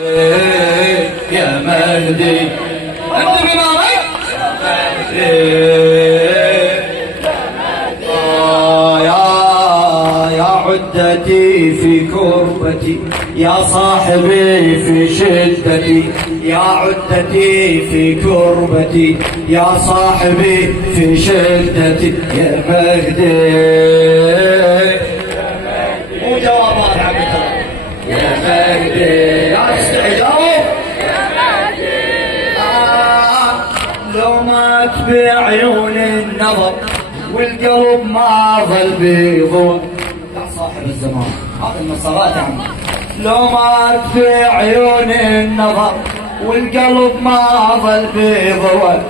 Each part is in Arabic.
يا مهدي انت بمامك يا عدتي في كربتي يا صاحبي في شدتي يا عدتي في كربتي يا صاحبي في شدتي يا مهدي مو جوابات عبد الله يا مهدي لا تستعجلوا يا مهدي لو مات بعيون النظر والقلب ما ظل بيضوء يا صاحب الزمان هذا النصرات عم لو مات بعيون النظر والقلب ما ظل بيضوء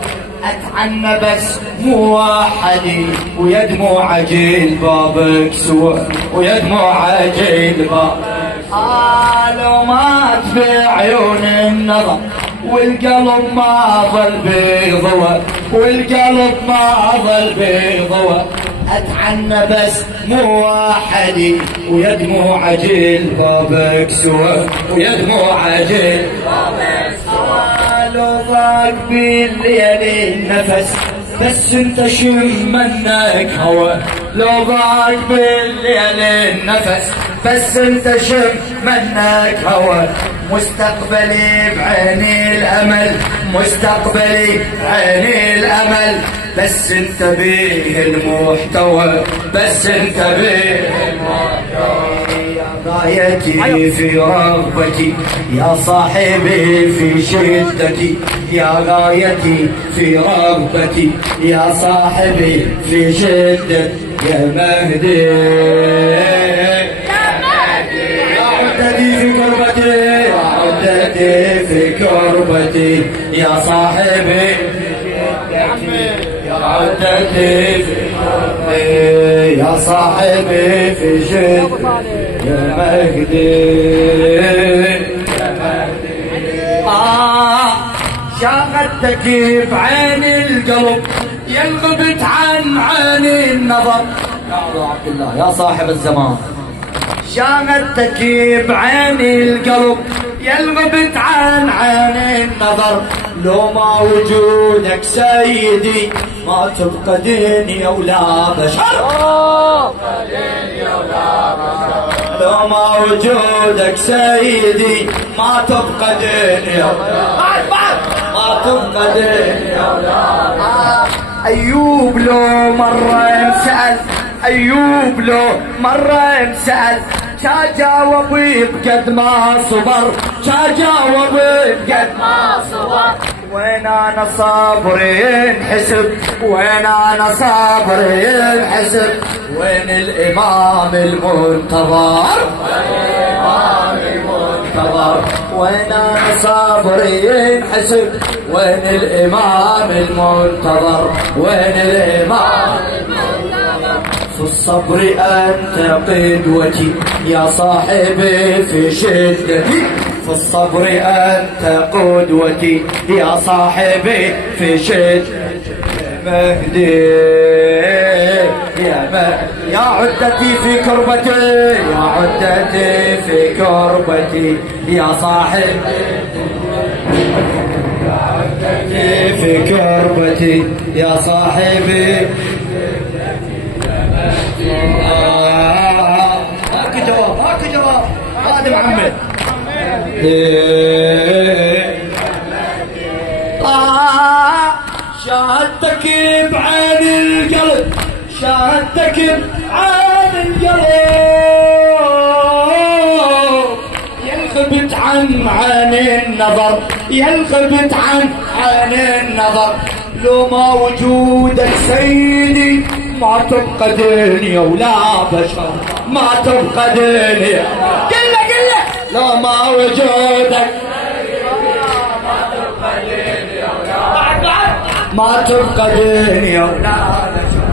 اتعنى بس مو وحدي ويا دموع جيل بابك سوى ويا دموع جيل بابك لو مات بعيون النظر والقلب ما ظل بيضوى والقلب ما ظل بيضوى اتعنى بس مو وحدي ويا دموع جيل بابك سوى ويا دموع جيل بابك سوى لو ضاق بالليل النفس بس انت شم منك هوى لو ضاق بالليل النفس بس انت شم منك هوى مستقبلي بعيني الامل مستقبلي بعيني الامل بس انت بيه المحتوى بس انت بيه المحتوى يا غايتي في رغبتي يا صاحبي في شدتي يا غايتي في رغبتي يا صاحبي في شدتي يا مهدي يا مهدي يا عدتي في كربتي يا عدتي في كربتي يا صاحبي يا عدتي في كربتي يا صاحبي في شدتي يا مهدي يا مهدي شاغلتك بعين القلب ينغبت عن عين النظر يا ابو عبد الله يا صاحب الزمان شاغلتك بعين القلب ينغبت عن عين النظر لو ما وجودك سيدي ما تبقى دنيا ولا بشر لو ما وجودك سيدي ما تبقى دنيا ما تبقى دنيا ولا أيوب لو مرة انسأل أيوب لو مرة انسأل شا جاوب بقد ما صبر شا جاوب بقد ما صبر وين انا صبري ينحسب وين انا صبري ينحسب وين الامام المنتظر الامام المنتظر وين انا صبري ينحسب وين الامام المنتظر وين الامام المنتظر في الصبر انت قدوتي يا صاحبي في شدتي في الصبر أنت قدوتي يا صاحبي في شدتي يا مهدي يا مهدي يا عدتي في كربتي يا عدتي في كربتي يا صاحبي يا عدتي في كربتي يا صاحبي ماكو جواب ماكو جواب هذا محمد شاهدتك بعين القلب شاهدتك بعين القلب ينغبت عن عين النظر ينغبت عن عين النظر لو ما وجودك سيدي ما تبقى دنيا ولا بشر ما تبقى دنيا قله قله لو ما وجودك ما تبقى دنيا ولا بشر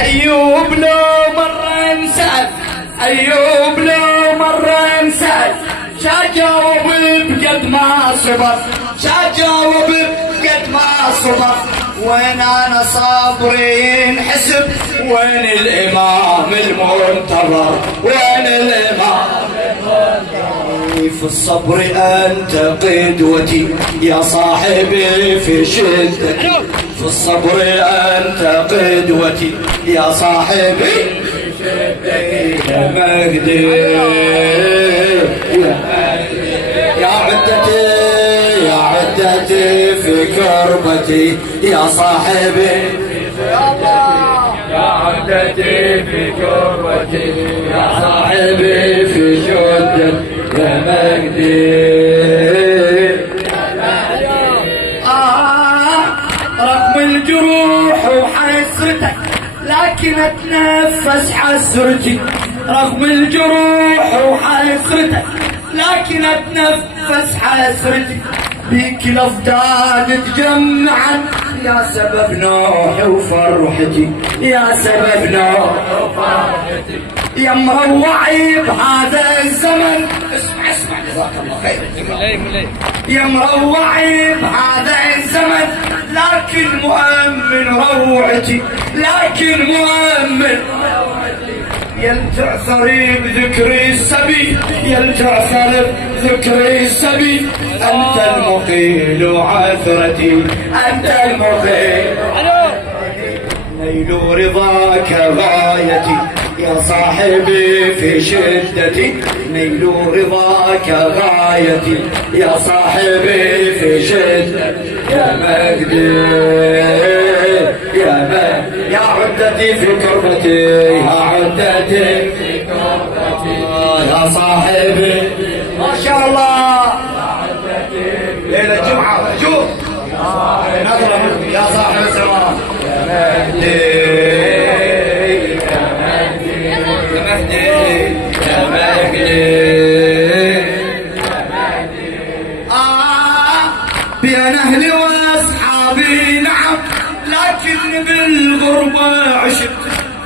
أيوب لو مرة انسأل أيوب لو مرة انسأل شا جاوب بقد ما صبر شا جاوب بقد ما صبر وين انا صبري ينحسب وين الامام المنتظر وين الامام المنتظر في الصبر أنت قدوتي يا صاحبي في شدتي، في الصبر أنت قدوتي يا صاحبي في شدتي، يا مجدي يا عدتي، يا عدتي في كربتي يا صاحبي، يا عدتي في كربتي يا صاحبي في شدتي، يا مجدي رغم الجروح وحسرتك لكن اتنفس حسرتي، رغم الجروح وحسرتك لكن اتنفس حسرتي، بيك الافداد تجمعا يا سبب نوحي وفرحتي، يا سبب نوحي وفرحتي، يا مروعي بهذا الزمن. اسمع اسمع جزاك الله خير. يا مروعي بهذا الزمن لكن مؤمن روعتي، لكن مؤمن يلتعثري بذكري السبي، يلتعثر بذكري السبي، أنت المقيل عثرتي، أنت المقيل نيل رضاك غايتي يا صاحبي في شدتي، نيل رضاك غايتي يا صاحبي في شدتي، يا مجدي يا عدتي في كربتي، يا عدتي في كربتي يا صاحبي ما شاء الله. ليلة الجمعة شوف نظرة يا صاحب الزمان، يا مهدي يا مهدي يا مهدي يا مهدي بين أهلي وأصحابي نعم لكن بالغربة عشت،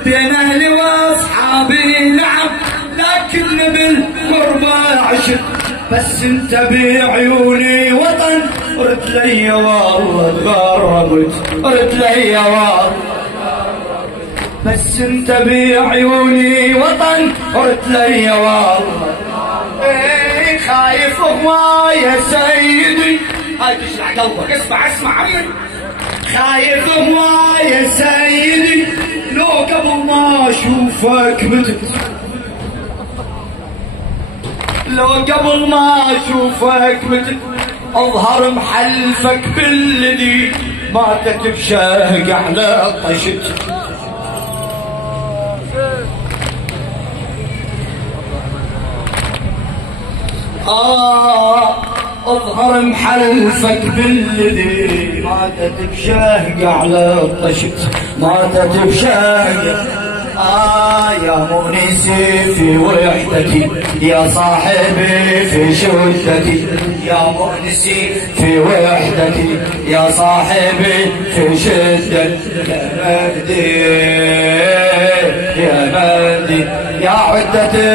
بين أهلي وأصحابي نعم لكن بالغربة عشت، بس انت بعيوني وطن رد لي والله تغربت، رد لي والله بس انت بعيوني وطن رد لي والله. ايه خايف هو يا سيدي، هاي تشلع قلبك. اسمع اسمع عمي، خايف هو يا سيدي لو قبل ما اشوفك متت، لو قبل ما اشوفك متت اظهر محلفك بالذي ماتت بشهق على طشت. اظهر محلفك بالذي ماتت بشهق على الطشت، ماتت بشهق. يا مؤنسي في وحدتي يا صاحبي في شدتي، يا مؤنسي في وحدتي يا صاحبي في شدتي، يا مجدي يا مجدي يا عدتي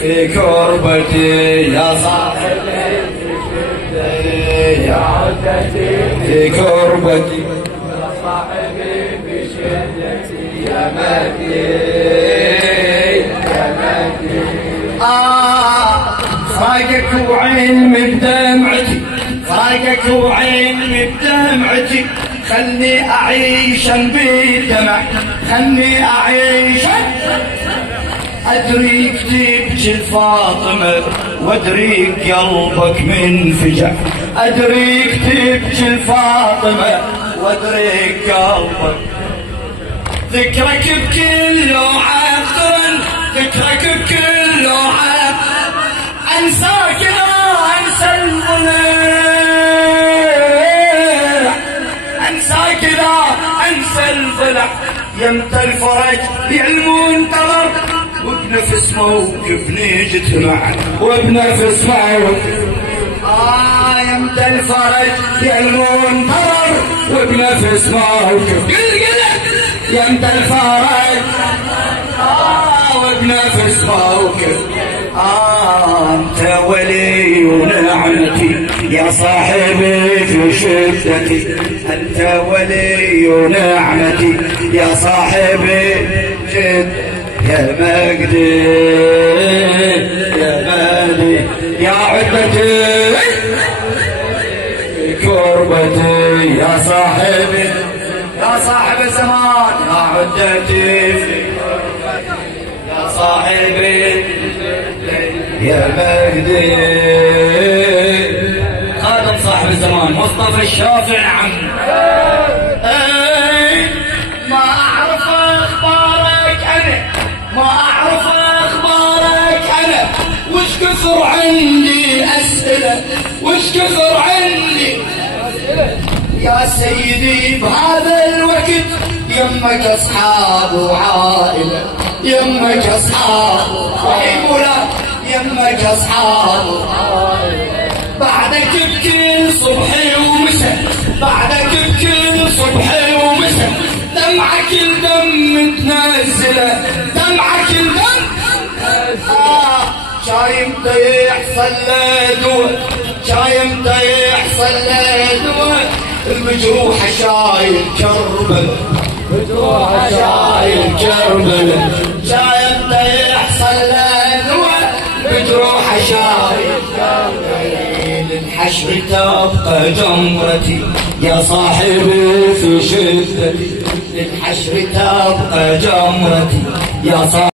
في كربتي يا صاحبي في شدتي، يا عدتي في كربتي يا صاحبي في شدتي، يا مجدي يا مجدي. فاقك وعلمي بدمعتي، فاقك وعلمي بدمعتي، خلني أعيشا بدمع، خلني أعيشا. أدريك تبكي الفاطمة وأدريك قلبك منفجع، أدريك تبكي الفاطمة وأدريك قلبك. ذكرك بكل عطر، ذكرك بكل عطر، أنساك لا أنسى الضلع، أنساك لا أنسى الضلع. يمتى الفرج يا المنتظر وبنفس موقف نجتمع، وبنفس موقف. يمتى الفرج يا المنتظر وبنفس موقف. يمتى الفرج وبنفس موقف. انت ولي ونعمتي يا صاحبي في شدتي، انت ولي ونعمتي يا صاحبي جد، يا مجدي يا يا عدتي في كربتي يا صاحبي يا صاحب الزمان يا عدتي في كربتي يا صاحبي يا مهدي. خادم صاحب الزمان مصطفى الشافعي عم. ما اعرف اخبارك انا ما اعرف اخبارك انا وش كثر عندي اسئله وش كثر عندي يا سيدي بهذا الوقت يمك اصحاب وعائله يمك اصحاب وحيبولا يمك اصحاب بعدك بكل صبحي ومسا بعدك بكل صبحي ومسا دمعك الدم تنزله دمعك الدم شايم يحصل له دوا شايم يحصل له دوا المجروحه شايل كربل مجروحه شايل كربل شايم يحصل له دوا مجروحه شايل كربل. للحشر تبقى جمرتي يا صاحبي في شدتي للحشر تبقى جمرتي يا صاحبي